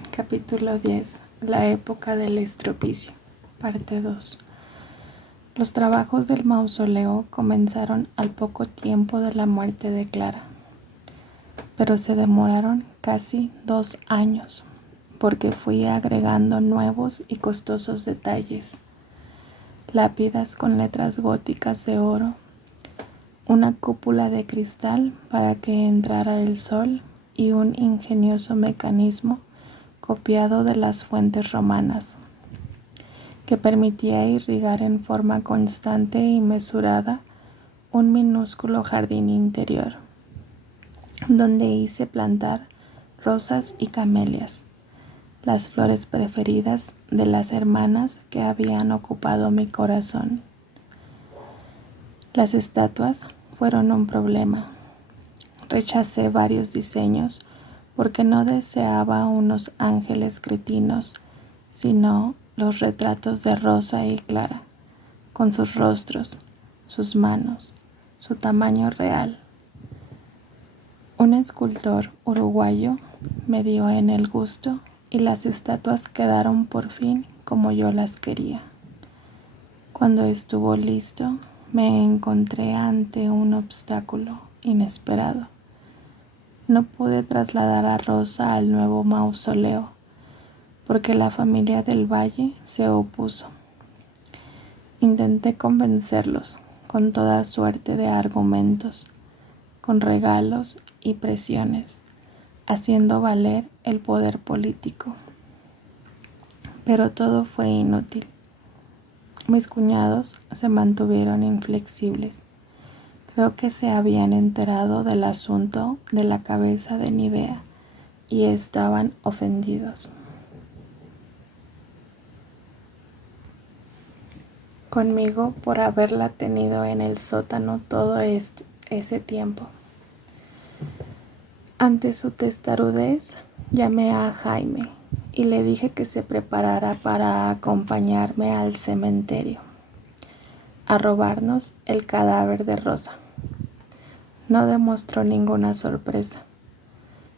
Capítulo 10. La época del estropicio. Parte 2. Los trabajos del mausoleo comenzaron al poco tiempo de la muerte de Clara, pero se demoraron casi 2 años, porque fui agregando nuevos y costosos detalles: lápidas con letras góticas de oro, una cúpula de cristal para que entrara el sol y un ingenioso mecanismo copiado de las fuentes romanas, que permitía irrigar en forma constante y mesurada un minúsculo jardín interior, donde hice plantar rosas y camelias, las flores preferidas de las hermanas que habían ocupado mi corazón. Las estatuas fueron un problema. Rechacé varios diseños porque no deseaba unos ángeles cretinos, sino los retratos de Rosa y Clara, con sus rostros, sus manos, su tamaño real. Un escultor uruguayo me dio en el gusto y las estatuas quedaron por fin como yo las quería. Cuando estuvo listo, me encontré ante un obstáculo inesperado. No pude trasladar a Rosa al nuevo mausoleo, porque la familia del Valle se opuso. Intenté convencerlos con toda suerte de argumentos, con regalos y presiones, haciendo valer el poder político. Pero todo fue inútil. Mis cuñados se mantuvieron inflexibles. Creo que se habían enterado del asunto de la cabeza de Nivea y estaban ofendidos conmigo por haberla tenido en el sótano todo ese tiempo. Ante su testarudez, llamé a Jaime y le dije que se preparara para acompañarme al cementerio a robarnos el cadáver de Rosa. No demostró ninguna sorpresa.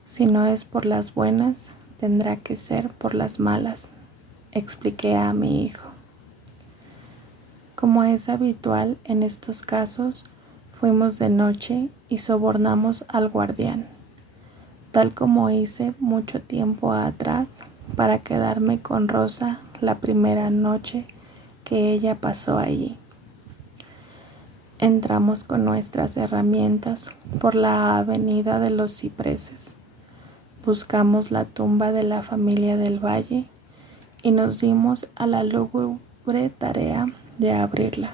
Si no es por las buenas, tendrá que ser por las malas, expliqué a mi hijo. Como es habitual en estos casos, fuimos de noche y sobornamos al guardián, tal como hice mucho tiempo atrás para quedarme con Rosa la primera noche que ella pasó allí. Entramos con nuestras herramientas por la avenida de los cipreses. Buscamos la tumba de la familia del Valle y nos dimos a la lúgubre tarea de abrirla.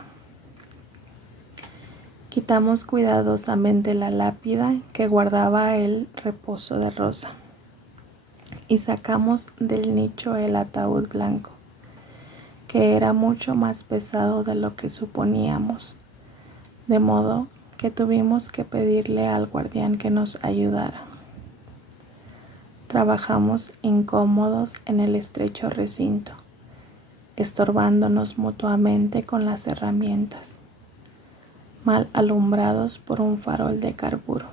Quitamos cuidadosamente la lápida que guardaba el reposo de Rosa y sacamos del nicho el ataúd blanco, que era mucho más pesado de lo que suponíamos, de modo que tuvimos que pedirle al guardián que nos ayudara. Trabajamos incómodos en el estrecho recinto, estorbándonos mutuamente con las herramientas, mal alumbrados por un farol de carburo.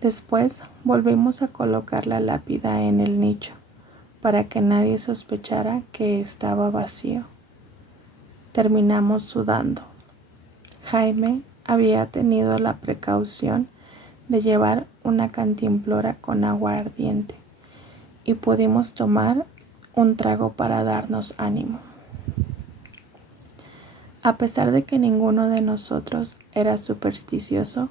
Después volvimos a colocar la lápida en el nicho para que nadie sospechara que estaba vacío. Terminamos sudando. Jaime había tenido la precaución de llevar una cantimplora con agua ardiente y pudimos tomar un trago para darnos ánimo. A pesar de que ninguno de nosotros era supersticioso,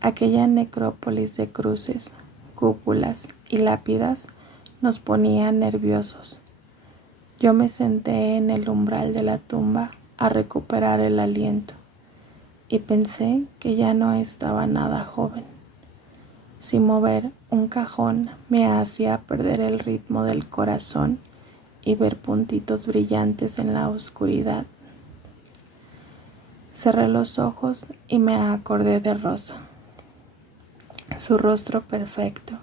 aquella necrópolis de cruces, cúpulas y lápidas nos ponía nerviosos. Yo me senté en el umbral de la tumba a recuperar el aliento y pensé que ya no estaba nada joven. Si mover un cajón me hacía perder el ritmo del corazón y ver puntitos brillantes en la oscuridad. Cerré los ojos y me acordé de Rosa. Su rostro perfecto,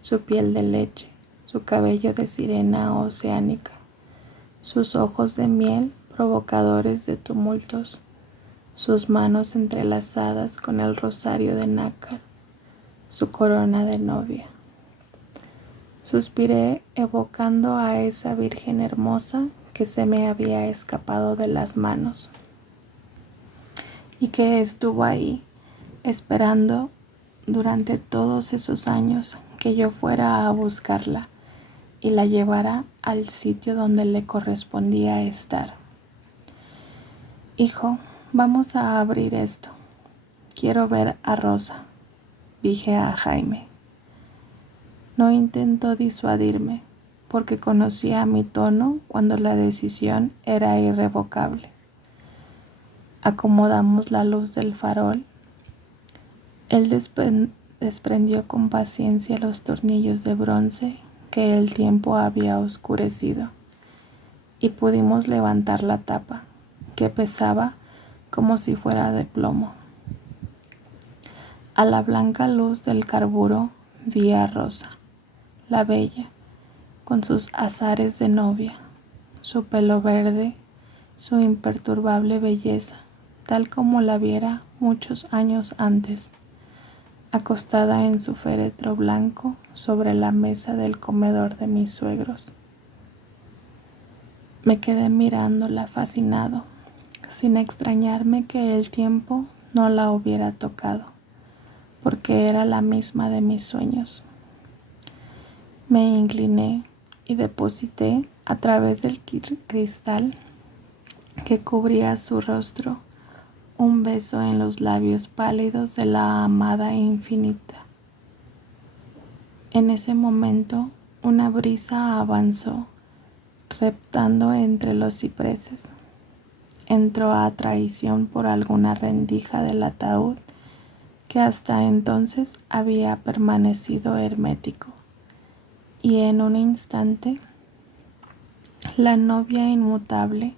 su piel de leche, su cabello de sirena oceánica, sus ojos de miel provocadores de tumultos, sus manos entrelazadas con el rosario de nácar, su corona de novia. Suspiré evocando a esa virgen hermosa que se me había escapado de las manos y que estuvo ahí esperando durante todos esos años que yo fuera a buscarla y la llevara al sitio donde le correspondía estar. Hijo, vamos a abrir esto. Quiero ver a Rosa, dije a Jaime. No intentó disuadirme, porque conocía mi tono cuando la decisión era irrevocable. Acomodamos la luz del farol. Él desprendió con paciencia los tornillos de bronce que el tiempo había oscurecido, y pudimos levantar la tapa, que pesaba como si fuera de plomo. A la blanca luz del carburo vi a Rosa, la bella, con sus azares de novia, su pelo verde, su imperturbable belleza, tal como la viera muchos años antes, acostada en su féretro blanco sobre la mesa del comedor de mis suegros. Me quedé mirándola fascinado, sin extrañarme que el tiempo no la hubiera tocado, porque era la misma de mis sueños. Me incliné y deposité a través del cristal que cubría su rostro un beso en los labios pálidos de la amada infinita. En ese momento una brisa avanzó, reptando entre los cipreses. Entró a traición por alguna rendija del ataúd que hasta entonces había permanecido hermético. Y en un instante, la novia inmutable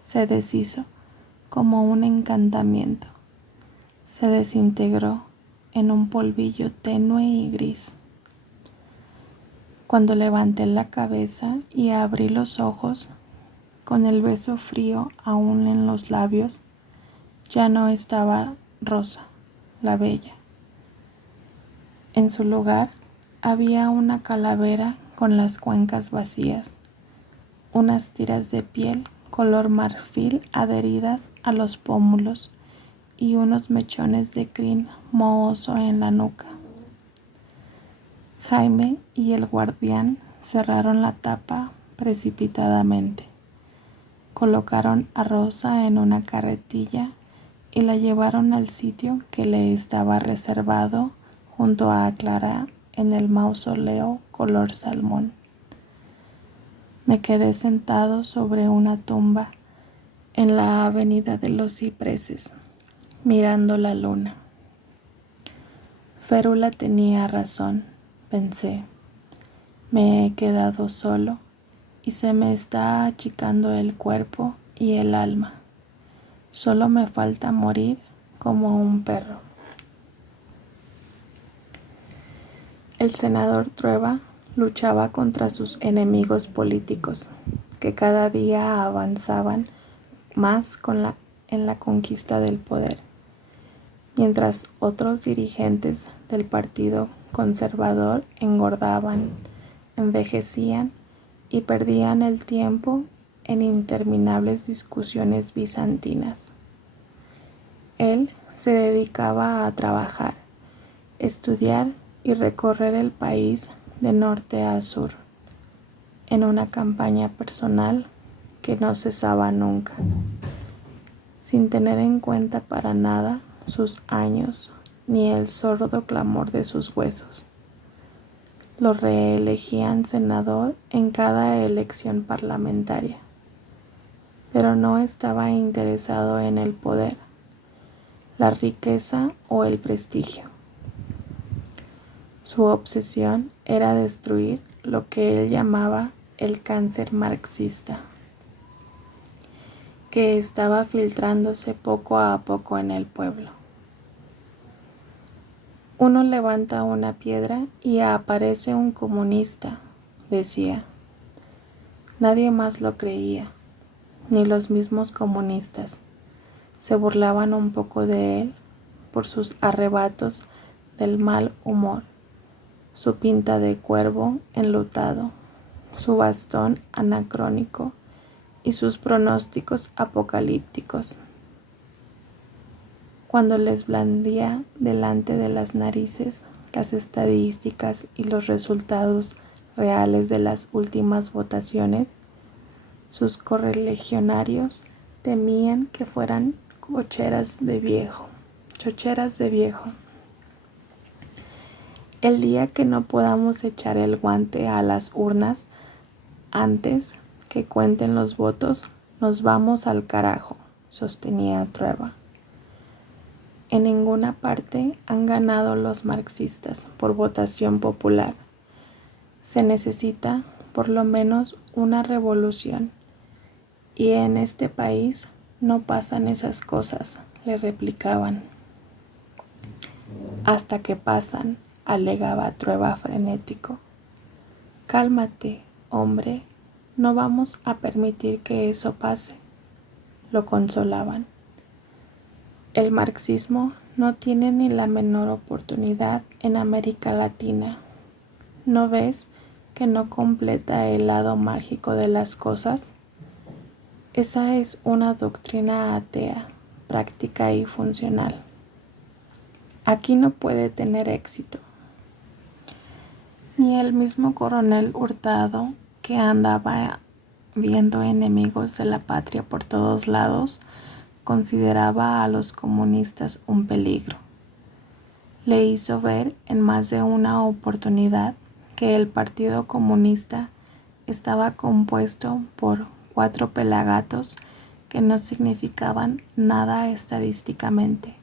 se deshizo como un encantamiento. Se desintegró en un polvillo tenue y gris. Cuando levanté la cabeza y abrí los ojos, con el beso frío aún en los labios, ya no estaba Rosa, la bella. En su lugar había una calavera con las cuencas vacías, unas tiras de piel color marfil adheridas a los pómulos y unos mechones de crin mohoso en la nuca. Jaime y el guardián cerraron la tapa precipitadamente, colocaron a Rosa en una carretilla y la llevaron al sitio que le estaba reservado junto a Clara en el mausoleo color salmón. Me quedé sentado sobre una tumba en la avenida de los cipreses, mirando la luna. Férula tenía razón, pensé. Me he quedado solo y se me está achicando el cuerpo y el alma. Solo me falta morir como un perro. El senador Trueba luchaba contra sus enemigos políticos, que cada día avanzaban más en la conquista del poder, mientras otros dirigentes del Partido Conservador engordaban, envejecían y perdían el tiempo en interminables discusiones bizantinas. Él se dedicaba a trabajar, estudiar y recorrer el país de norte a sur, en una campaña personal que no cesaba nunca, sin tener en cuenta para nada sus años ni el sordo clamor de sus huesos. Lo reelegían senador en cada elección parlamentaria, pero no estaba interesado en el poder, la riqueza o el prestigio. Su obsesión era destruir lo que él llamaba el cáncer marxista, que estaba filtrándose poco a poco en el pueblo. Uno levanta una piedra y aparece un comunista, decía. Nadie más lo creía, ni los mismos comunistas. Se burlaban un poco de él por sus arrebatos del mal humor, su pinta de cuervo enlutado, su bastón anacrónico y sus pronósticos apocalípticos. Cuando les blandía delante de las narices las estadísticas y los resultados reales de las últimas votaciones, sus correligionarios temían que fueran chocheras de viejo. El día que no podamos echar el guante a las urnas antes que cuenten los votos, nos vamos al carajo, sostenía Trueba. En ninguna parte han ganado los marxistas por votación popular. Se necesita por lo menos una revolución. Y en este país no pasan esas cosas, le replicaban. Hasta que pasan, alegaba Trueba frenético. Cálmate, hombre, no vamos a permitir que eso pase, lo consolaban. El marxismo no tiene ni la menor oportunidad en América Latina. ¿No ves que no completa el lado mágico de las cosas? Esa es una doctrina atea, práctica y funcional. Aquí no puede tener éxito. Ni el mismo coronel Hurtado, que andaba viendo enemigos de la patria por todos lados, consideraba a los comunistas un peligro. Le hizo ver en más de una oportunidad que el Partido Comunista estaba compuesto por 4 pelagatos que no significaban nada estadísticamente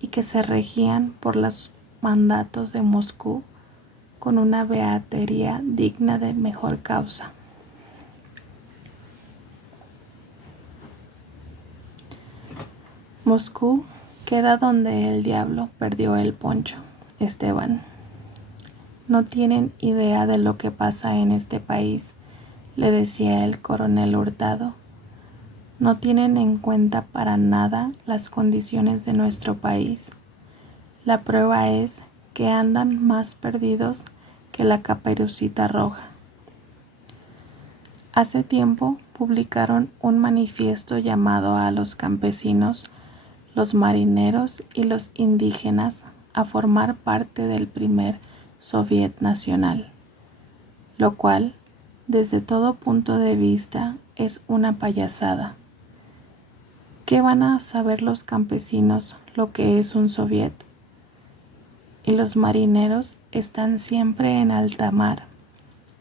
y que se regían por los mandatos de Moscú con una beatería digna de mejor causa. Moscú queda donde el diablo perdió el poncho, Esteban. No tienen idea de lo que pasa en este país, le decía el coronel Hurtado. No tienen en cuenta para nada las condiciones de nuestro país. La prueba es que andan más perdidos que la Caperucita Roja. Hace tiempo publicaron un manifiesto llamado a los campesinos, los marineros y los indígenas a formar parte del primer Soviet Nacional, lo cual, desde todo punto de vista, es una payasada. ¿Qué van a saber los campesinos lo que es un soviet? Y los marineros están siempre en alta mar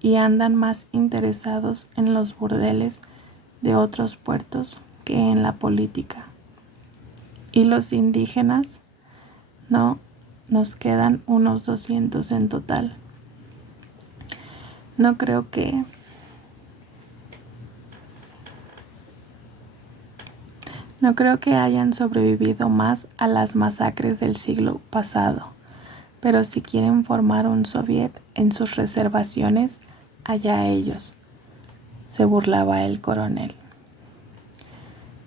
y andan más interesados en los burdeles de otros puertos que en la política. Y los indígenas, no, nos quedan unos 200 en total. No creo que hayan sobrevivido más a las masacres del siglo pasado, pero si quieren formar un soviet en sus reservaciones, allá ellos, se burlaba el coronel.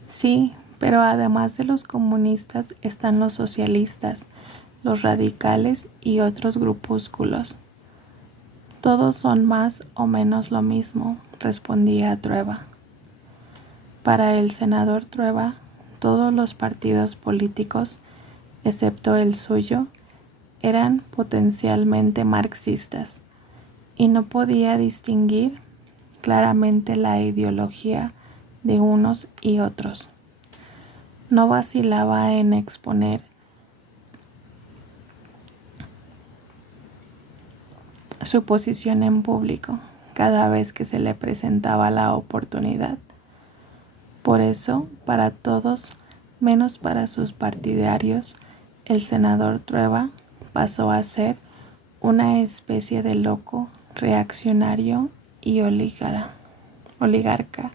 Sí, pero además de los comunistas están los socialistas, los radicales y otros grupúsculos. Todos son más o menos lo mismo, respondía Trueba. Para el senador Trueba, todos los partidos políticos, excepto el suyo, eran potencialmente marxistas y no podía distinguir claramente la ideología de unos y otros. No vacilaba en exponer su posición en público cada vez que se le presentaba la oportunidad. Por eso, para todos, menos para sus partidarios, el senador Trueba pasó a ser una especie de loco, reaccionario y oligarca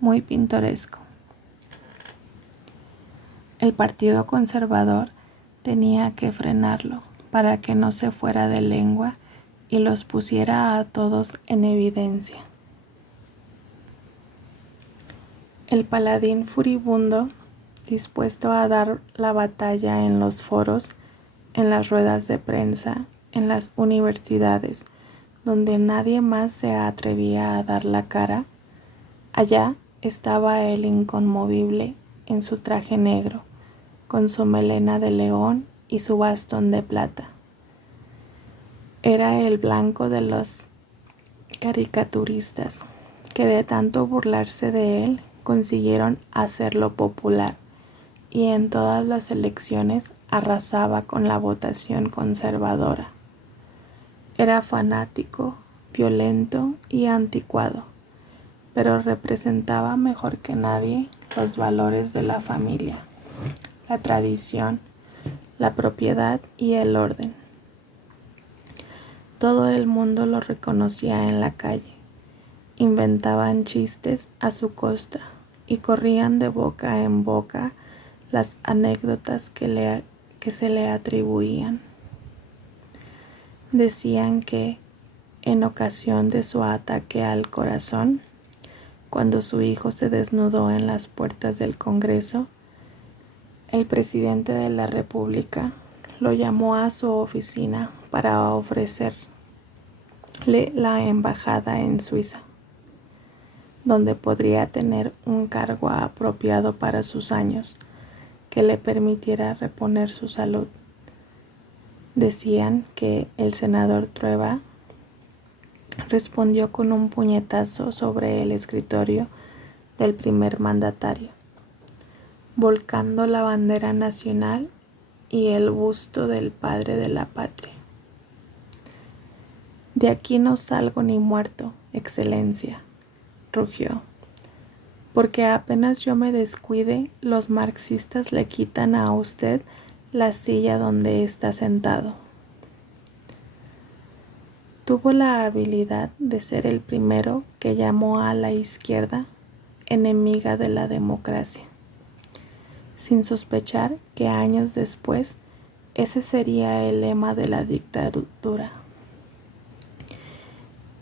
muy pintoresco. El Partido Conservador tenía que frenarlo para que no se fuera de lengua y los pusiera a todos en evidencia. El paladín furibundo, dispuesto a dar la batalla en los foros, en las ruedas de prensa, en las universidades, donde nadie más se atrevía a dar la cara, allá estaba él inconmovible en su traje negro, con su melena de león y su bastón de plata. Era el blanco de los caricaturistas, que de tanto burlarse de él consiguieron hacerlo popular, y en todas las elecciones arrasaba con la votación conservadora. Era fanático, violento y anticuado, pero representaba mejor que nadie los valores de la familia, la tradición, la propiedad y el orden. Todo el mundo lo reconocía en la calle. Inventaban chistes a su costa y corrían de boca en boca las anécdotas que se le atribuían. Decían que, en ocasión de su ataque al corazón, cuando su hijo se desnudó en las puertas del Congreso, el presidente de la República lo llamó a su oficina para ofrecerle la embajada en Suiza, donde podría tener un cargo apropiado para sus años, que le permitiera reponer su salud. Decían que el senador Trueba respondió con un puñetazo sobre el escritorio del primer mandatario, volcando la bandera nacional y el busto del padre de la patria. «De aquí no salgo ni muerto, Excelencia», rugió, «porque apenas yo me descuide, los marxistas le quitan a usted la silla donde está sentado». Tuvo la habilidad de ser el primero que llamó a la izquierda enemiga de la democracia, sin sospechar que años después ese sería el lema de la dictadura.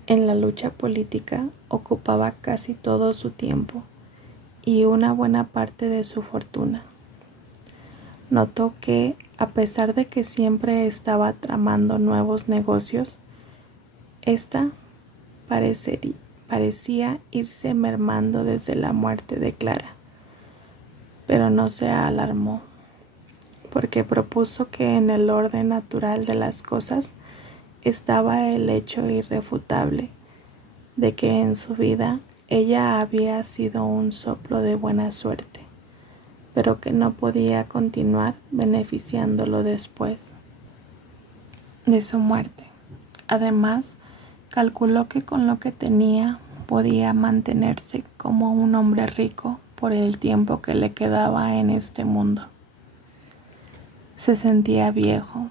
En la lucha política ocupaba casi todo su tiempo y una buena parte de su fortuna. Notó que, a pesar de que siempre estaba tramando nuevos negocios, esta parecía irse mermando desde la muerte de Clara, pero no se alarmó, porque propuso que en el orden natural de las cosas estaba el hecho irrefutable de que en su vida ella había sido un soplo de buena suerte, pero que no podía continuar beneficiándolo después de su muerte. Además, calculó que con lo que tenía podía mantenerse como un hombre rico por el tiempo que le quedaba en este mundo. Se sentía viejo.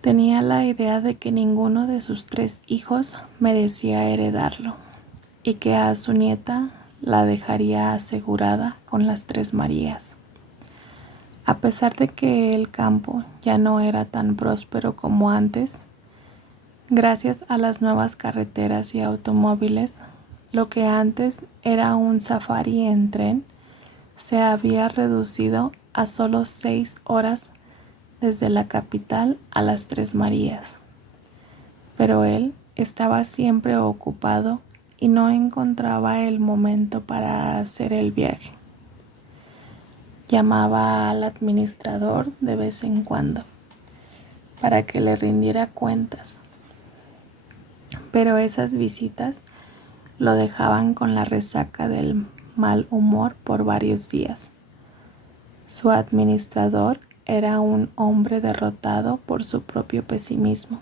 Tenía la idea de que ninguno de sus 3 hijos merecía heredarlo y que a su nieta la dejaría asegurada con las 3 Marías. A pesar de que el campo ya no era tan próspero como antes, gracias a las nuevas carreteras y automóviles, lo que antes era un safari en tren se había reducido a solo 6 horas desde la capital a las 3 Marías. Pero él estaba siempre ocupado y no encontraba el momento para hacer el viaje. Llamaba al administrador de vez en cuando para que le rindiera cuentas, pero esas visitas lo dejaban con la resaca del mal humor por varios días. Su administrador era un hombre derrotado por su propio pesimismo.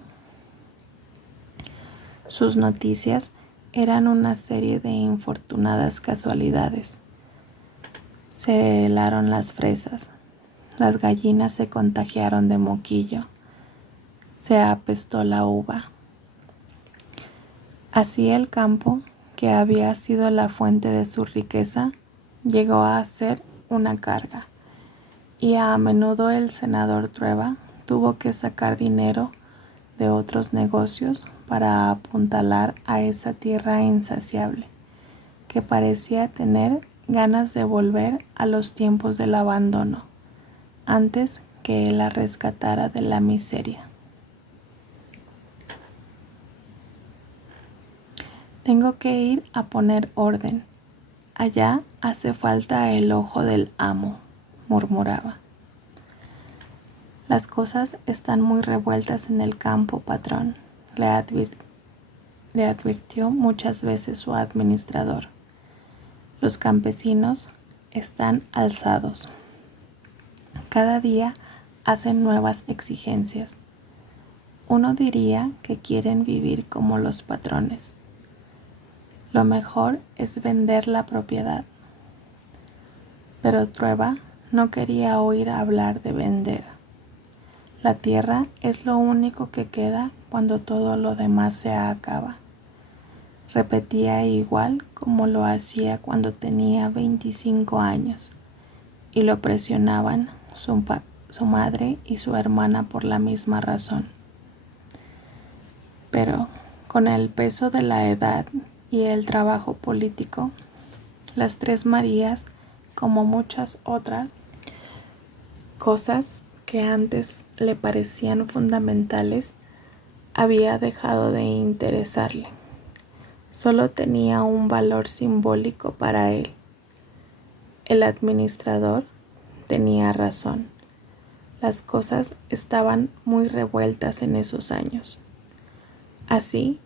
Sus noticias eran una serie de infortunadas casualidades. Se helaron las fresas, las gallinas se contagiaron de moquillo, se apestó la uva. Así el campo, que había sido la fuente de su riqueza, llegó a ser una carga, y a menudo el senador Trueba tuvo que sacar dinero de otros negocios para apuntalar a esa tierra insaciable, que parecía tener ganas de volver a los tiempos del abandono, antes que él la rescatara de la miseria. Tengo que ir a poner orden. Allá hace falta el ojo del amo, murmuraba. Las cosas están muy revueltas en el campo, patrón, le advirtió muchas veces su administrador. Los campesinos están alzados. Cada día hacen nuevas exigencias. Uno diría que quieren vivir como los patrones. Lo mejor es vender la propiedad. Pero Trueba no quería oír hablar de vender. La tierra es lo único que queda cuando todo lo demás se acaba. Repetía igual como lo hacía cuando tenía 25 años y lo presionaban su madre y su hermana por la misma razón. Pero con el peso de la edad y el trabajo político, las Tres Marías, como muchas otras cosas que antes le parecían fundamentales, había dejado de interesarle. Solo tenía un valor simbólico para él. El administrador tenía razón. Las cosas estaban muy revueltas en esos años. Así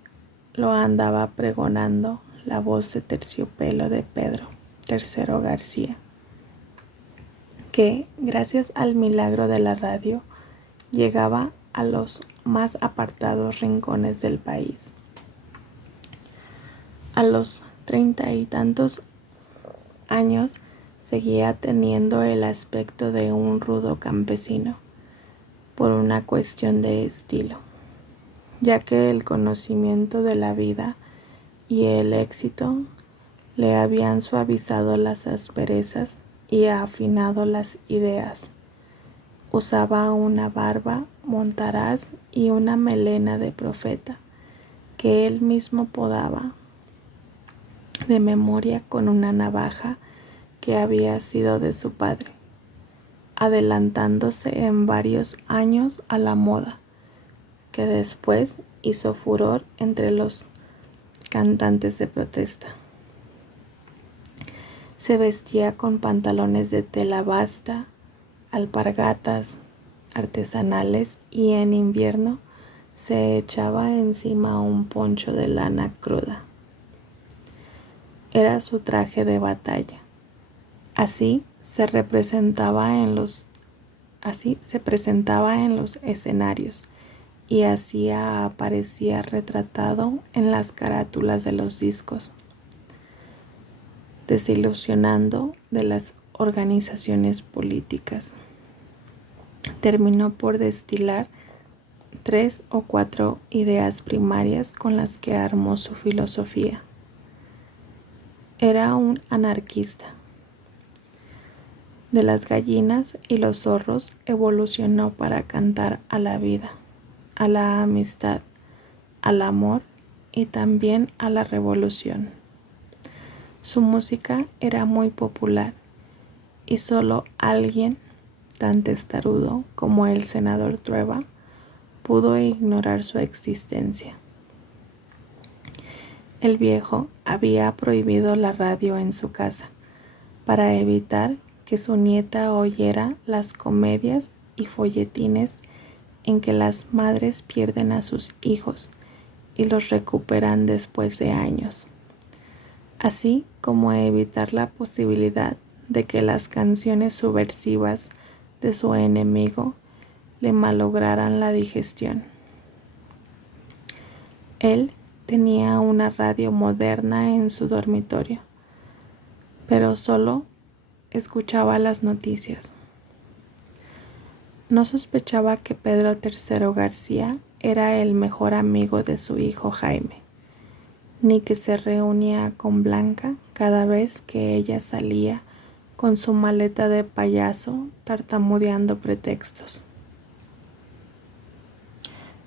lo andaba pregonando la voz de terciopelo de Pedro III García, que, gracias al milagro de la radio, llegaba a los más apartados rincones del país. A los 30 y tantos años seguía teniendo el aspecto de un rudo campesino, por una cuestión de estilo, ya que el conocimiento de la vida y el éxito le habían suavizado las asperezas y afinado las ideas. Usaba una barba montaraz y una melena de profeta, que él mismo podaba de memoria con una navaja que había sido de su padre, adelantándose en varios años a la moda, que después hizo furor entre los cantantes de protesta. Se vestía con pantalones de tela basta, alpargatas artesanales y en invierno se echaba encima un poncho de lana cruda. Era su traje de batalla. Así se presentaba en los escenarios y así aparecía retratado en las carátulas de los discos, desilusionando de las organizaciones políticas. Terminó por destilar 3 o 4 ideas primarias con las que armó su filosofía. Era un anarquista. De las gallinas y los zorros evolucionó para cantar a la vida, a la amistad, al amor y también a la revolución. Su música era muy popular y solo alguien tan testarudo como el senador Trueba pudo ignorar su existencia. El viejo había prohibido la radio en su casa para evitar que su nieta oyera las comedias y folletines en que las madres pierden a sus hijos y los recuperan después de años, así como evitar la posibilidad de que las canciones subversivas de su enemigo le malograran la digestión. Él tenía una radio moderna en su dormitorio, pero solo escuchaba las noticias. No sospechaba que Pedro III García era el mejor amigo de su hijo Jaime, ni que se reunía con Blanca cada vez que ella salía con su maleta de payaso tartamudeando pretextos.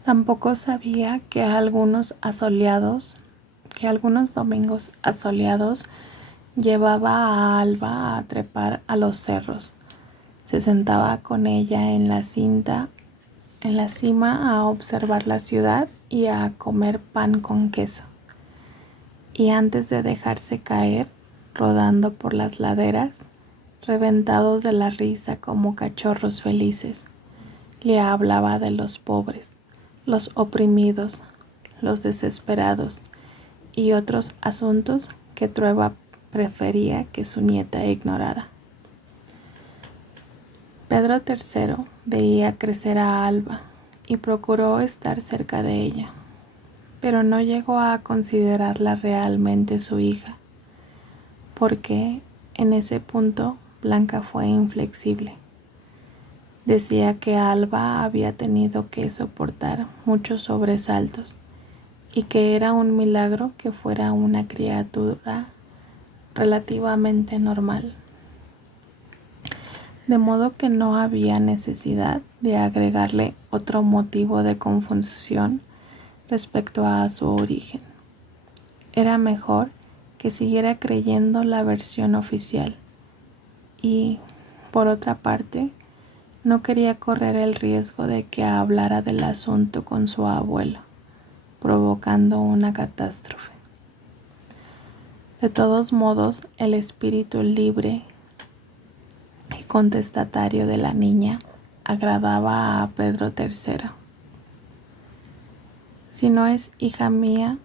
Tampoco sabía que algunos domingos asoleados llevaba a Alba a trepar a los cerros. Se sentaba con ella en la cima a observar la ciudad y a comer pan con queso. y antes de dejarse caer, rodando por las laderas, reventados de la risa como cachorros felices, le hablaba de los pobres, los oprimidos, los desesperados y otros asuntos que Trueba prefería que su nieta ignorara. Pedro III veía crecer a Alba y procuró estar cerca de ella, pero no llegó a considerarla realmente su hija, porque en ese punto Blanca fue inflexible. Decía que Alba había tenido que soportar muchos sobresaltos y que era un milagro que fuera una criatura relativamente normal. De modo que no había necesidad de agregarle otro motivo de confusión respecto a su origen. Era mejor que siguiera creyendo la versión oficial y, por otra parte, no quería correr el riesgo de que hablara del asunto con su abuelo, provocando una catástrofe. De todos modos, el espíritu libre y contestatario de la niña agradaba a Pedro III. Si no es hija mía,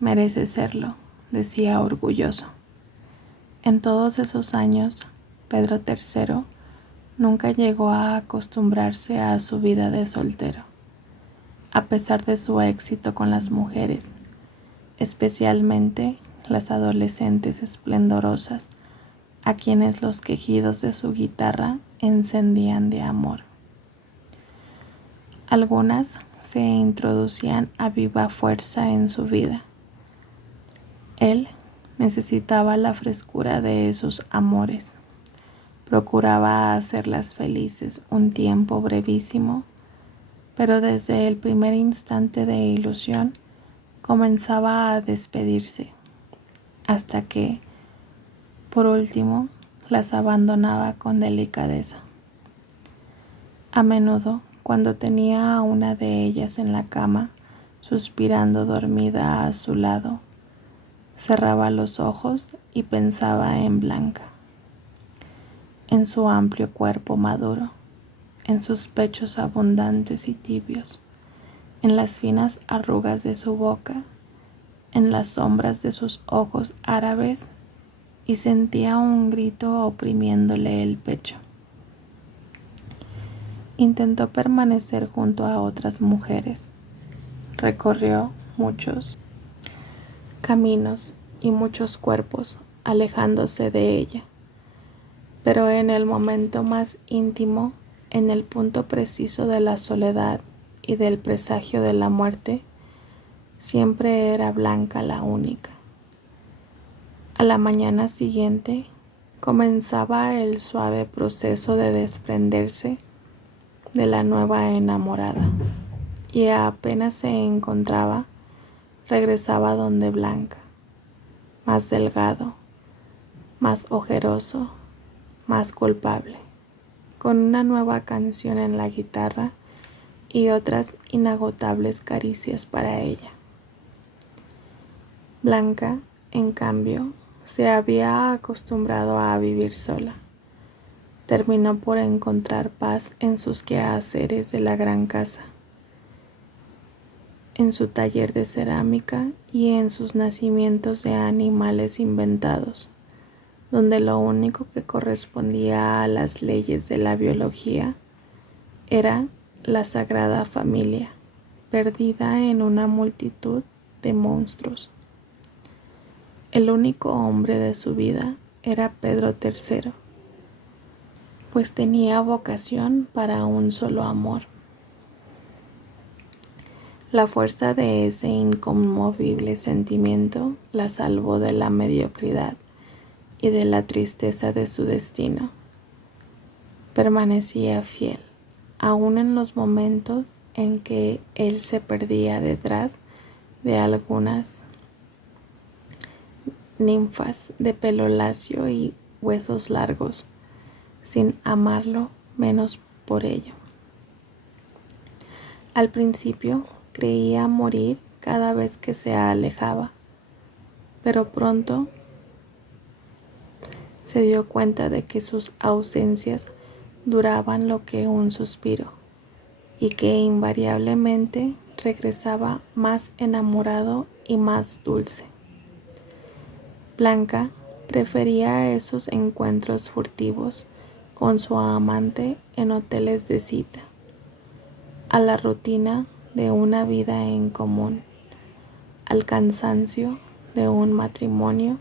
merece serlo, decía orgulloso. En todos esos años, Pedro III nunca llegó a acostumbrarse a su vida de soltero, a pesar de su éxito con las mujeres, especialmente las adolescentes esplendorosas, a quienes los quejidos de su guitarra encendían de amor. Algunas se introducían a viva fuerza en su vida. Él necesitaba la frescura de esos amores. Procuraba hacerlas felices un tiempo brevísimo, pero desde el primer instante de ilusión comenzaba a despedirse, hasta que, por último, las abandonaba con delicadeza. A menudo, cuando tenía a una de ellas en la cama, suspirando dormida a su lado, cerraba los ojos y pensaba en Blanca, en su amplio cuerpo maduro, en sus pechos abundantes y tibios, en las finas arrugas de su boca, en las sombras de sus ojos árabes, y sentía un grito oprimiéndole el pecho. Intentó permanecer junto a otras mujeres. Recorrió muchos caminos y muchos cuerpos, alejándose de ella. Pero en el momento más íntimo, en el punto preciso de la soledad y del presagio de la muerte, siempre era Blanca la única. A la mañana siguiente comenzaba el suave proceso de desprenderse de la nueva enamorada, y apenas se encontraba, regresaba donde Blanca, más delgado, más ojeroso, más culpable, con una nueva canción en la guitarra y otras inagotables caricias para ella. Blanca, en cambio, se había acostumbrado a vivir sola. Terminó por encontrar paz en sus quehaceres de la gran casa, en su taller de cerámica y en sus nacimientos de animales inventados, donde lo único que correspondía a las leyes de la biología era la sagrada familia, perdida en una multitud de monstruos. El único hombre de su vida era Pedro III, pues tenía vocación para un solo amor. La fuerza de ese inconmovible sentimiento la salvó de la mediocridad y de la tristeza de su destino. Permanecía fiel, aun en los momentos en que él se perdía detrás de algunas ninfas de pelo lacio y huesos largos, sin amarlo menos por ello. Al principio creía morir cada vez que se alejaba, pero pronto se dio cuenta de que sus ausencias duraban lo que un suspiro y que invariablemente regresaba más enamorado y más dulce. Blanca prefería esos encuentros furtivos con su amante en hoteles de cita, a la rutina de una vida en común, al cansancio de un matrimonio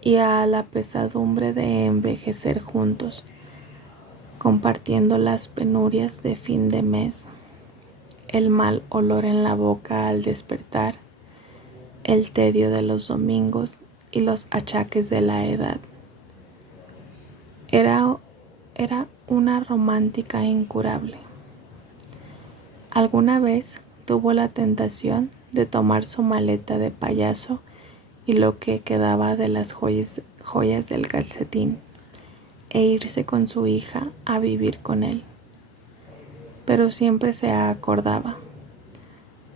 y a la pesadumbre de envejecer juntos, compartiendo las penurias de fin de mes, el mal olor en la boca al despertar, el tedio de los domingos y los achaques de la edad. Era una romántica incurable. Alguna vez tuvo la tentación de tomar su maleta de payaso y lo que quedaba de las joyas del calcetín e irse con su hija a vivir con él. Pero siempre se acordaba.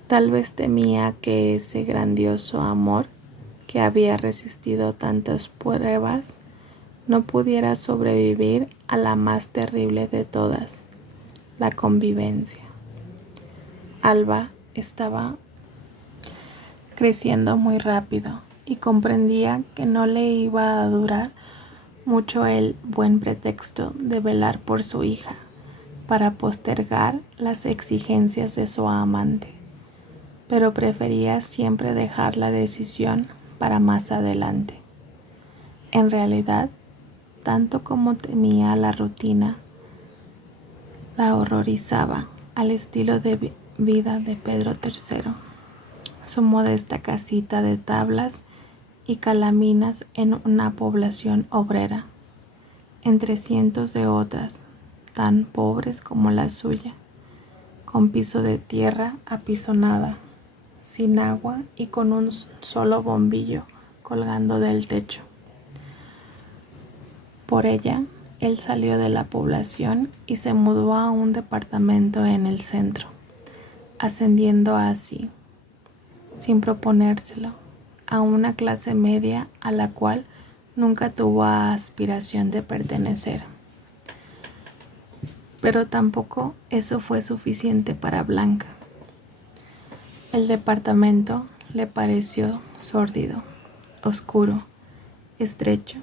Tal vez temía que ese grandioso amor que había resistido tantas pruebas no pudiera sobrevivir a la más terrible de todas, la convivencia. Alba estaba creciendo muy rápido y comprendía que no le iba a durar mucho el buen pretexto de velar por su hija para postergar las exigencias de su amante, pero prefería siempre dejar la decisión para más adelante. En realidad, tanto como temía la rutina, la horrorizaba al estilo de vida de Pedro III, su modesta casita de tablas y calaminas en una población obrera, entre cientos de otras tan pobres como la suya, con piso de tierra apisonada, sin agua y con un solo bombillo colgando del techo. Por ella, él salió de la población y se mudó a un departamento en el centro, ascendiendo así, sin proponérselo, a una clase media a la cual nunca tuvo aspiración de pertenecer. Pero tampoco eso fue suficiente para Blanca. El departamento le pareció sórdido, oscuro, estrecho,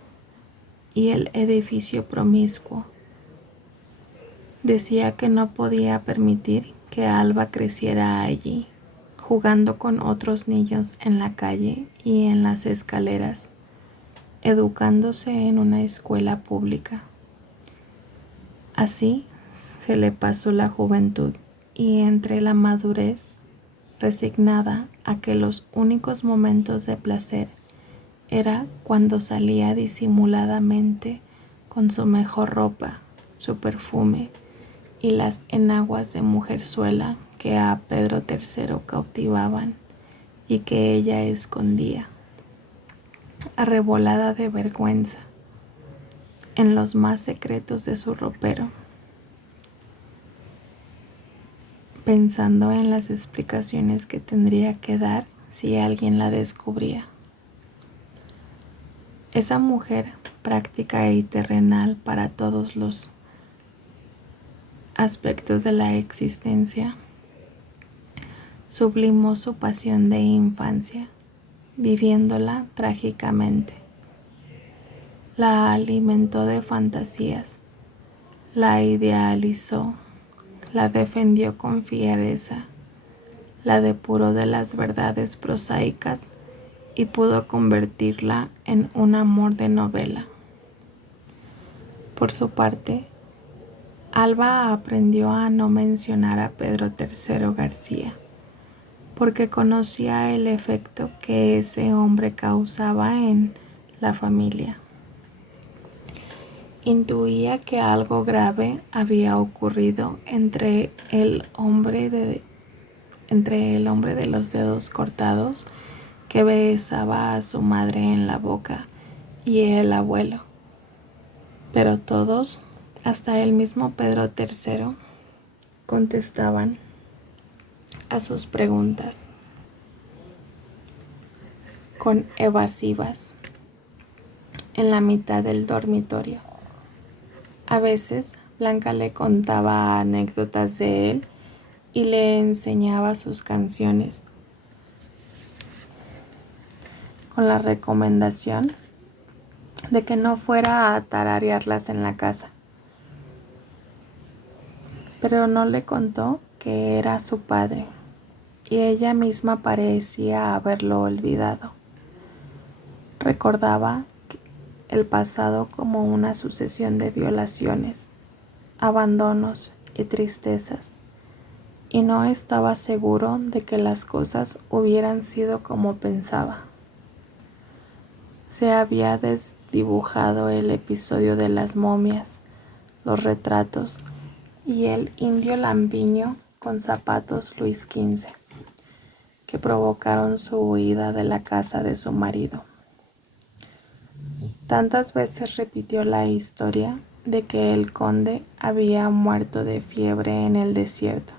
y el edificio promiscuo. Decía que no podía permitir que Alba creciera allí, jugando con otros niños en la calle y en las escaleras, educándose en una escuela pública. Así se le pasó la juventud y entre la madurez, resignada a que los únicos momentos de placer era cuando salía disimuladamente con su mejor ropa, su perfume y las enaguas de mujerzuela que a Pedro III cautivaban y que ella escondía, arrebolada de vergüenza, en los más secretos de su ropero, pensando en las explicaciones que tendría que dar si alguien la descubría. Esa mujer práctica y terrenal para todos los aspectos de la existencia sublimó su pasión de infancia, viviéndola trágicamente. La alimentó de fantasías, la idealizó, la defendió con fiereza, la depuró de las verdades prosaicas y pudo convertirla en un amor de novela. Por su parte, Alba aprendió a no mencionar a Pedro III García, porque conocía el efecto que ese hombre causaba en la familia. Intuía que algo grave había ocurrido entre el hombre de los dedos cortados que besaba a su madre en la boca y el abuelo. Pero todos, hasta el mismo Pedro III, contestaban a sus preguntas. con evasivas en la mitad del dormitorio. A veces Blanca le contaba anécdotas de él y le enseñaba sus canciones, con la recomendación de que no fuera a tararearlas en la casa. Pero no le contó que era su padre, y ella misma parecía haberlo olvidado. Recordaba el pasado como una sucesión de violaciones, abandonos y tristezas, y no estaba seguro de que las cosas hubieran sido como pensaba. Se había desdibujado el episodio de las momias, los retratos y el indio lampiño con zapatos Luis XV, que provocaron su huida de la casa de su marido. Tantas veces repitió la historia de que el conde había muerto de fiebre en el desierto,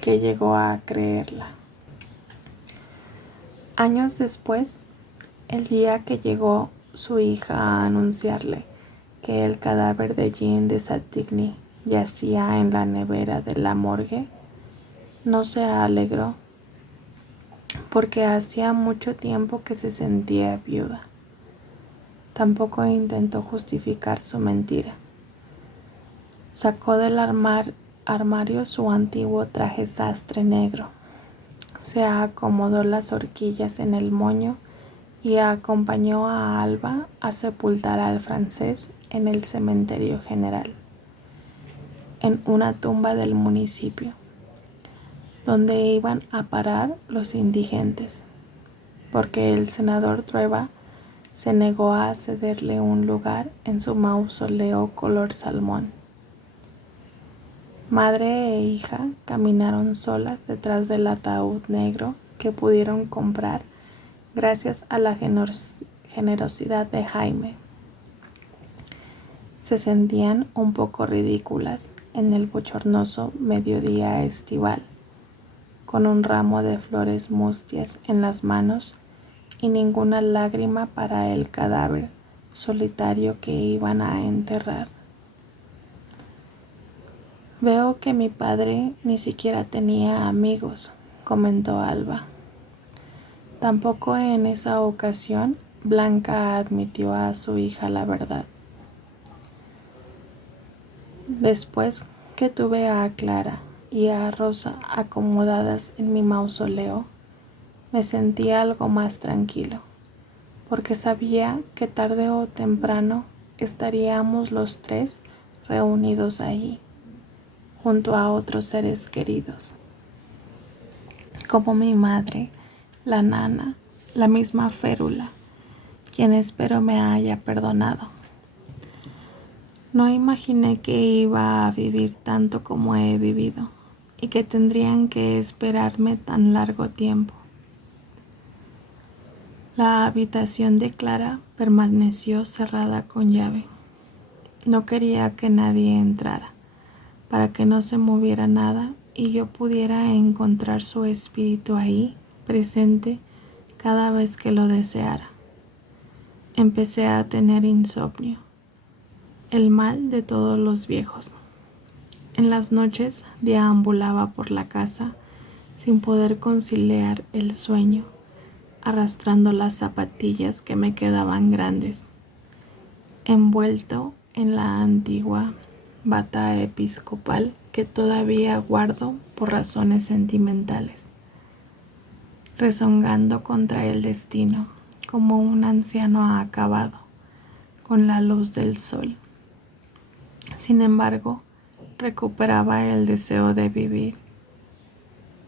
que llegó a creerla. Años después, el día que llegó su hija a anunciarle que el cadáver de Jean de Satigny yacía en la nevera de la morgue, no se alegró, porque hacía mucho tiempo que se sentía viuda. Tampoco intentó justificar su mentira. Sacó del armario su antiguo traje sastre negro, se acomodó las horquillas en el moño y acompañó a Alba a sepultar al francés en el cementerio general, en una tumba del municipio, donde iban a parar los indigentes, porque el senador Trueba se negó a cederle un lugar en su mausoleo color salmón. Madre e hija caminaron solas detrás del ataúd negro que pudieron comprar gracias a la generosidad de Jaime. Se sentían un poco ridículas en el bochornoso mediodía estival, con un ramo de flores mustias en las manos y ninguna lágrima para el cadáver solitario que iban a enterrar. Veo que mi padre ni siquiera tenía amigos, comentó Alba. Tampoco en esa ocasión Blanca admitió a su hija la verdad. Después que tuve a Clara y a Rosa acomodadas en mi mausoleo, me sentí algo más tranquilo, porque sabía que tarde o temprano estaríamos los tres reunidos ahí, junto a otros seres queridos, como mi madre, la nana, la misma Férula, quien espero me haya perdonado. No imaginé que iba a vivir tanto como he vivido y que tendrían que esperarme tan largo tiempo. La habitación de Clara permaneció cerrada con llave. No quería que nadie entrara, para que no se moviera nada y yo pudiera encontrar su espíritu ahí, presente, cada vez que lo deseara. Empecé a tener insomnio, el mal de todos los viejos. En las noches deambulaba por la casa sin poder conciliar el sueño, arrastrando las zapatillas que me quedaban grandes, envuelto en la antigua bata episcopal que todavía guardo por razones sentimentales, rezongando contra el destino como un anciano acabado con la luz del sol. Sin embargo, recuperaba el deseo de vivir.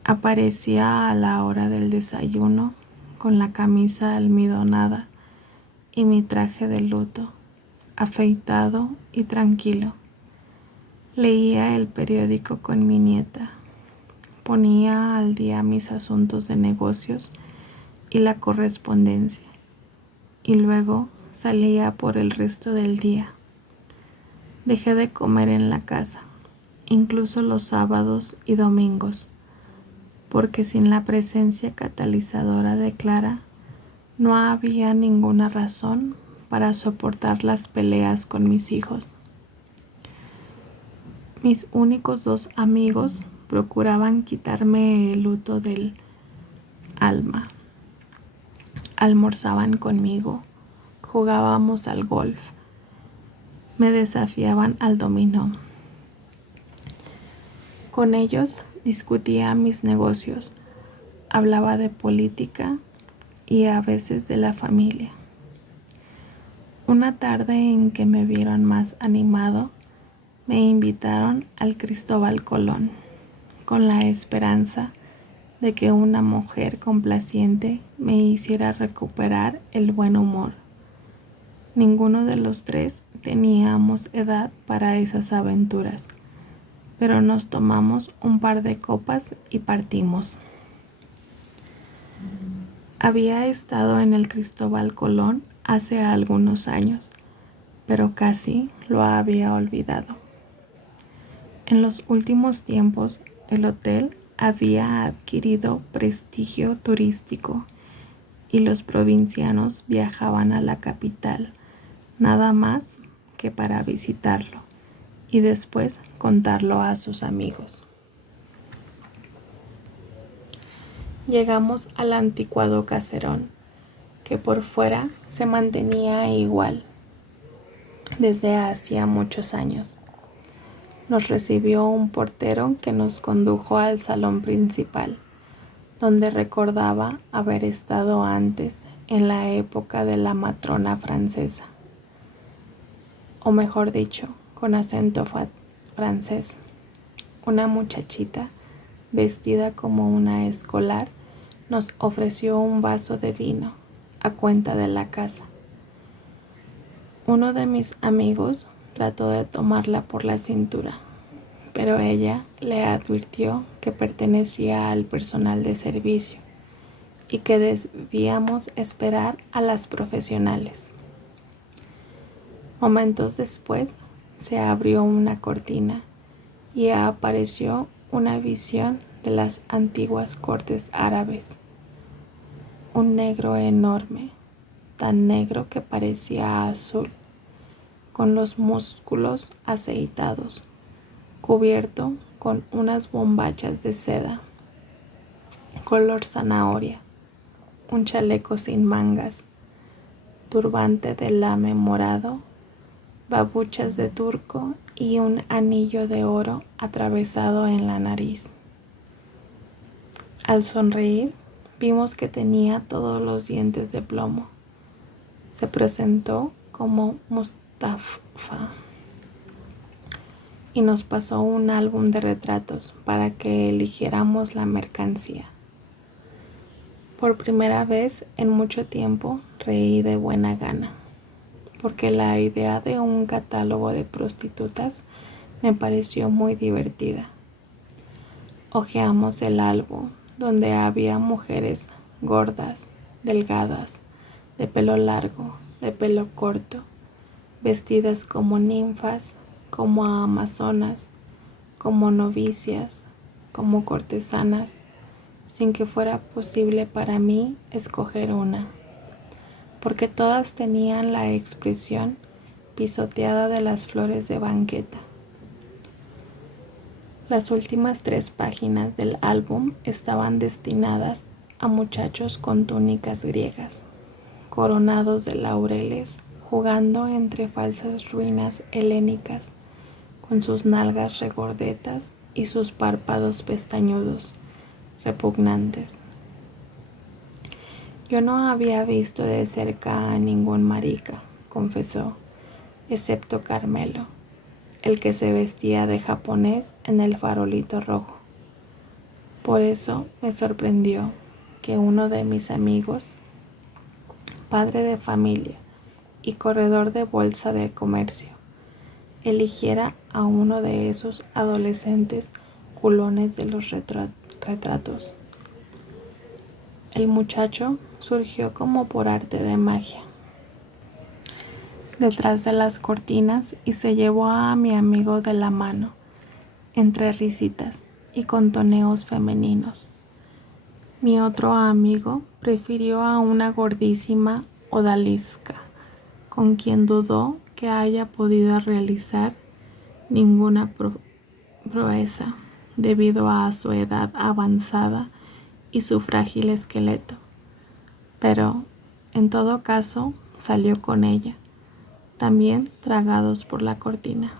Aparecía a la hora del desayuno con la camisa almidonada y mi traje de luto, afeitado y tranquilo. Leía el periódico con mi nieta, ponía al día mis asuntos de negocios y la correspondencia, y luego salía por el resto del día. Dejé de comer en la casa, incluso los sábados y domingos, porque sin la presencia catalizadora de Clara no había ninguna razón para soportar las peleas con mis hijos. Mis únicos 2 amigos procuraban quitarme el luto del alma. Almorzaban conmigo, jugábamos al golf, me desafiaban al dominó. Con ellos discutía mis negocios, hablaba de política y a veces de la familia. Una tarde en que me vieron más animado, me invitaron al Cristóbal Colón, con la esperanza de que una mujer complaciente me hiciera recuperar el buen humor. Ninguno de los 3 teníamos edad para esas aventuras, pero nos tomamos un par de copas y partimos. Había estado en el Cristóbal Colón hace algunos años, pero casi lo había olvidado. En los últimos tiempos, el hotel había adquirido prestigio turístico y los provincianos viajaban a la capital, nada más que para visitarlo y después contarlo a sus amigos. Llegamos al anticuado caserón, que por fuera se mantenía igual desde hacía muchos años. Nos recibió un portero que nos condujo al salón principal, donde recordaba haber estado antes en la época de la matrona francesa, o mejor dicho, con acento francés. Una muchachita vestida como una escolar nos ofreció un vaso de vino a cuenta de la casa. Uno de mis amigos trató de tomarla por la cintura, pero ella le advirtió que pertenecía al personal de servicio y que debíamos esperar a las profesionales. Momentos después se abrió una cortina y apareció una visión de las antiguas cortes árabes. Un negro enorme, tan negro que parecía azul, con los músculos aceitados, cubierto con unas bombachas de seda, color zanahoria, un chaleco sin mangas, turbante de lame morado, babuchas de turco y un anillo de oro atravesado en la nariz. Al sonreír, vimos que tenía todos los dientes de plomo. Se presentó como Mustafa y nos pasó un álbum de retratos para que eligiéramos la mercancía. Por primera vez en mucho tiempo reí de buena gana, porque la idea de un catálogo de prostitutas me pareció muy divertida. Hojeamos el álbum, donde había mujeres gordas, delgadas, de pelo largo, de pelo corto, vestidas como ninfas, como amazonas, como novicias, como cortesanas, sin que fuera posible para mí escoger una, porque todas tenían la expresión pisoteada de las flores de banqueta. Las últimas 3 páginas del álbum estaban destinadas a muchachos con túnicas griegas, coronados de laureles, jugando entre falsas ruinas helénicas, con sus nalgas regordetas y sus párpados pestañudos, repugnantes. Yo no había visto de cerca a ningún marica, confesó, excepto Carmelo, el que se vestía de japonés en el farolito rojo. Por eso me sorprendió que uno de mis amigos, padre de familia y corredor de bolsa de comercio, eligiera a uno de esos adolescentes culones de los retratos. El muchacho surgió como por arte de magia detrás de las cortinas y se llevó a mi amigo de la mano, entre risitas y contoneos femeninos. Mi otro amigo prefirió a una gordísima odalisca, con quien dudó que haya podido realizar ninguna proeza debido a su edad avanzada y su frágil esqueleto. Pero, en todo caso, salió con ella, también tragados por la cortina.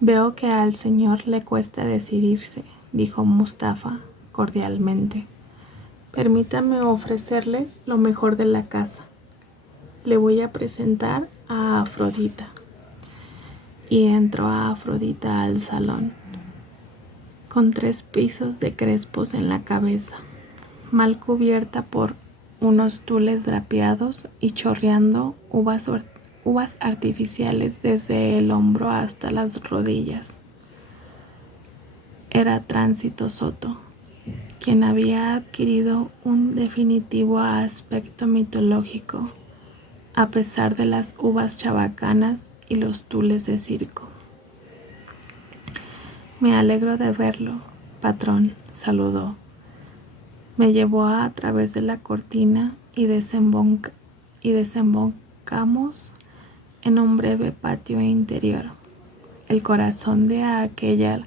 Veo que al señor le cuesta decidirse, dijo Mustafa cordialmente. Permítame ofrecerle lo mejor de la casa. Le voy a presentar a Afrodita. Y entró a Afrodita al salón, con 3 pisos de crespos en la cabeza, mal cubierta por unos tules drapeados y chorreando uvas artificiales desde el hombro hasta las rodillas. Era Tránsito Soto, quien había adquirido un definitivo aspecto mitológico, a pesar de las uvas chabacanas y los tules de circo. Me alegro de verlo, patrón, saludó. Me llevó a través de la cortina y desembocamos en un breve patio interior, el corazón de aquella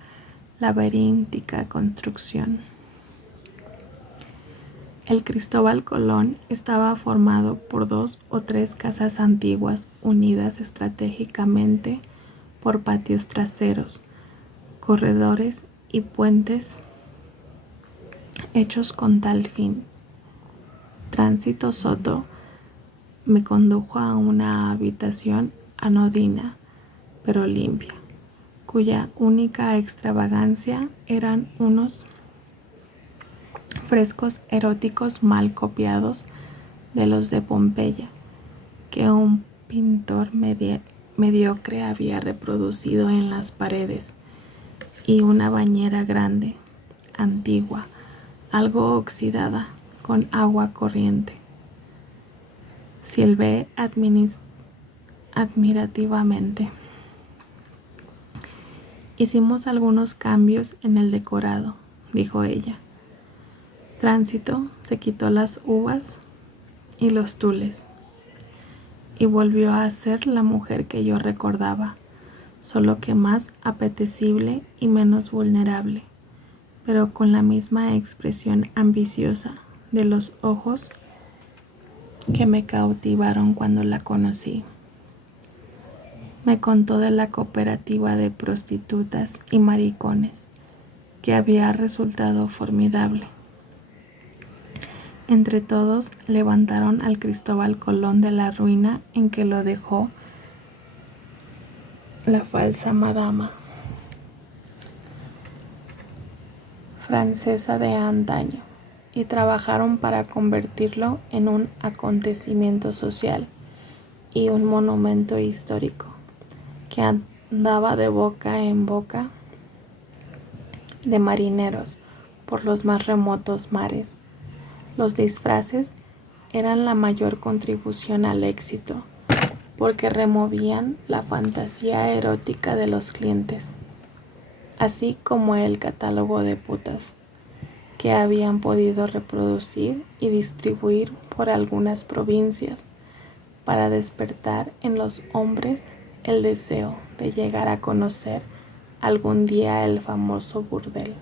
laberíntica construcción. El Cristóbal Colón estaba formado por 2 o 3 casas antiguas unidas estratégicamente por patios traseros, corredores y puentes hechos con tal fin. Tránsito Soto me condujo a una habitación anodina, pero limpia, cuya única extravagancia eran unos frescos eróticos mal copiados de los de Pompeya, que un pintor mediocre había reproducido en las paredes, y una bañera grande, antigua, algo oxidada, con agua corriente. Silbé admirativamente. Hicimos algunos cambios en el decorado, dijo ella. Tránsito se quitó las uvas y los tules y volvió a ser la mujer que yo recordaba, solo que más apetecible y menos vulnerable, pero con la misma expresión ambiciosa de los ojos que me cautivaron cuando la conocí. Me contó de la cooperativa de prostitutas y maricones, que había resultado formidable. Entre todos levantaron al Cristóbal Colón de la ruina en que lo dejó la falsa madama francesa de antaño y trabajaron para convertirlo en un acontecimiento social y un monumento histórico que andaba de boca en boca de marineros por los más remotos mares. Los disfraces eran la mayor contribución al éxito, porque removían la fantasía erótica de los clientes, así como el catálogo de putas que habían podido reproducir y distribuir por algunas provincias para despertar en los hombres el deseo de llegar a conocer algún día el famoso burdel.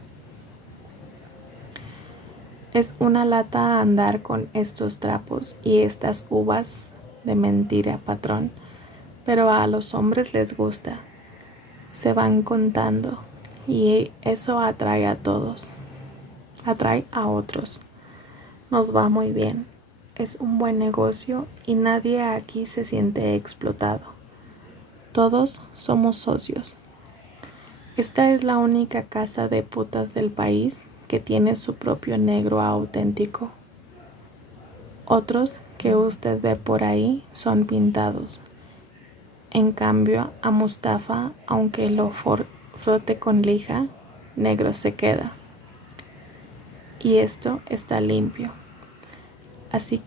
Es una lata andar con estos trapos y estas uvas de mentira, patrón, pero a los hombres les gusta. Se van contando y eso atrae a todos, atrae a otros. Nos va muy bien, es un buen negocio y nadie aquí se siente explotado. Todos somos socios. Esta es la única casa de putas del país que tiene su propio negro auténtico. Otros que usted ve por ahí son pintados. En cambio, a Mustafa, aunque lo frote con lija, negro se queda. Y esto está limpio. Así,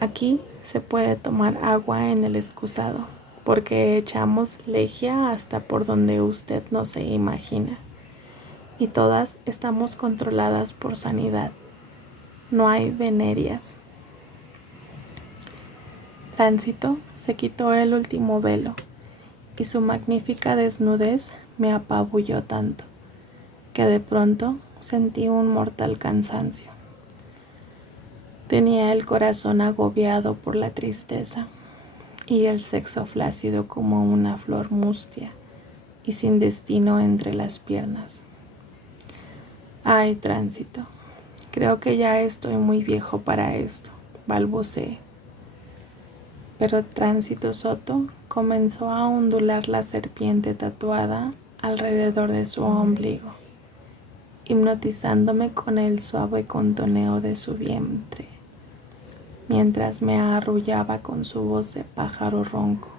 aquí se puede tomar agua en el excusado, porque echamos lejía hasta por donde usted no se imagina. y todas estamos controladas por sanidad. No hay venerias. Tránsito se quitó el último velo y su magnífica desnudez me apabulló tanto que de pronto sentí un mortal cansancio. Tenía el corazón agobiado por la tristeza y el sexo flácido como una flor mustia y sin destino entre las piernas. Ay, Tránsito, creo que ya estoy muy viejo para esto, balbuceé. Pero Tránsito Soto comenzó a ondular la serpiente tatuada alrededor de su ombligo, hipnotizándome con el suave contoneo de su vientre, mientras me arrullaba con su voz de pájaro ronco,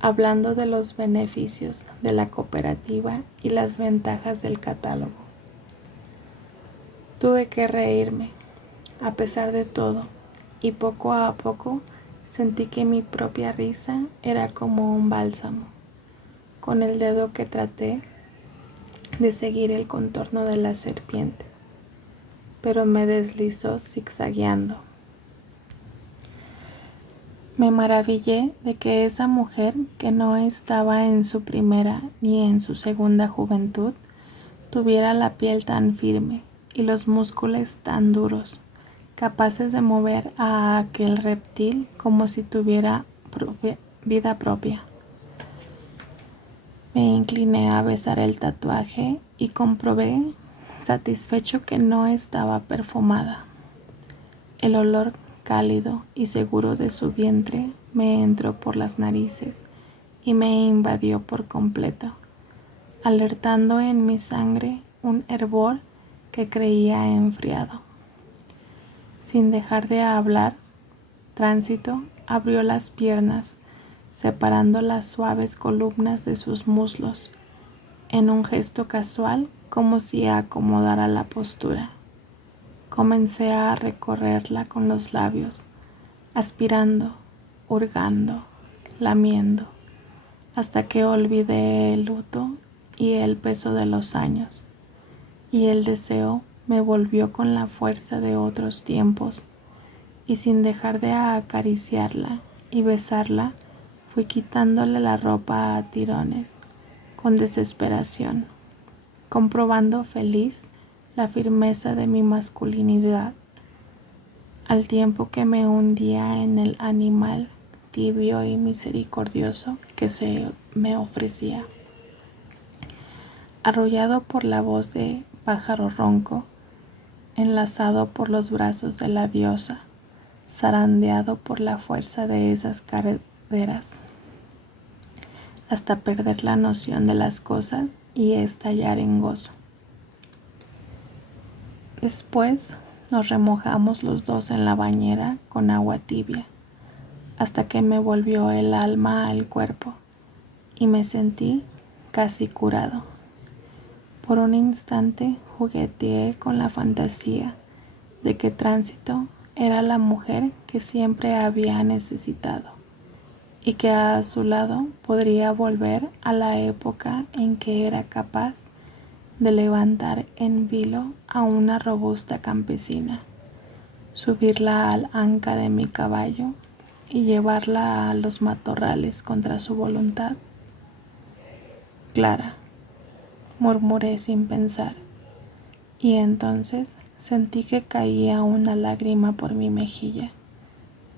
hablando de los beneficios de la cooperativa y las ventajas del catálogo. Tuve que reírme, a pesar de todo, y poco a poco sentí que mi propia risa era como un bálsamo. Con el dedo que traté de seguir el contorno de la serpiente, pero me deslizó zigzagueando. Me maravillé de que esa mujer, que no estaba en su primera ni en su segunda juventud, tuviera la piel tan firme y los músculos tan duros, capaces de mover a aquel reptil como si tuviera vida propia. Me incliné a besar el tatuaje y comprobé, satisfecho, que no estaba perfumada. El olor cálido y seguro de su vientre me entró por las narices y me invadió por completo, alertando en mi sangre un hervor que creía enfriado. Sin dejar de hablar, Tránsito abrió las piernas, separando las suaves columnas de sus muslos, en un gesto casual como si acomodara la postura. Comencé a recorrerla con los labios, aspirando, hurgando, lamiendo, hasta que olvidé el luto y el peso de los años, y el deseo me volvió con la fuerza de otros tiempos, y sin dejar de acariciarla y besarla, fui quitándole la ropa a tirones, con desesperación, comprobando feliz la firmeza de mi masculinidad, al tiempo que me hundía en el animal tibio y misericordioso que se me ofrecía. Arrollado por la voz de pájaro ronco, enlazado por los brazos de la diosa, zarandeado por la fuerza de esas caderas, hasta perder la noción de las cosas y estallar en gozo. Después nos remojamos los dos en la bañera con agua tibia, hasta que me volvió el alma al cuerpo y me sentí casi curado. Por un instante jugueteé con la fantasía de que Tránsito era la mujer que siempre había necesitado y que a su lado podría volver a la época en que era capaz de levantar en vilo a una robusta campesina, subirla al anca de mi caballo y llevarla a los matorrales contra su voluntad. Clara, murmuré sin pensar, y entonces sentí que caía una lágrima por mi mejilla,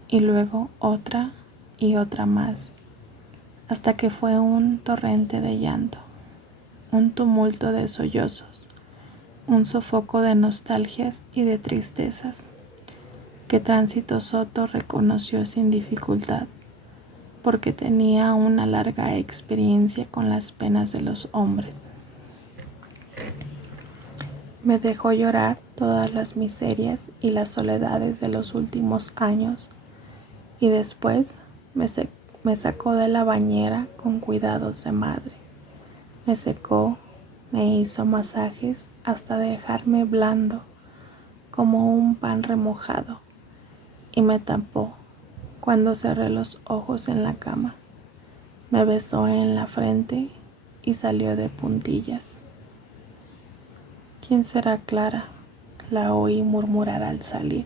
y luego otra y otra más, hasta que fue un torrente de llanto, un tumulto de sollozos, un sofoco de nostalgias y de tristezas, que Tránsito Soto reconoció sin dificultad, porque tenía una larga experiencia con las penas de los hombres. Me dejó llorar todas las miserias y las soledades de los últimos años, y después me sacó de la bañera con cuidados de madre. Me secó, me hizo masajes hasta dejarme blando como un pan remojado, y me tapó cuando cerré los ojos en la cama. Me besó en la frente y salió de puntillas. ¿Quién será Clara? La oí murmurar al salir.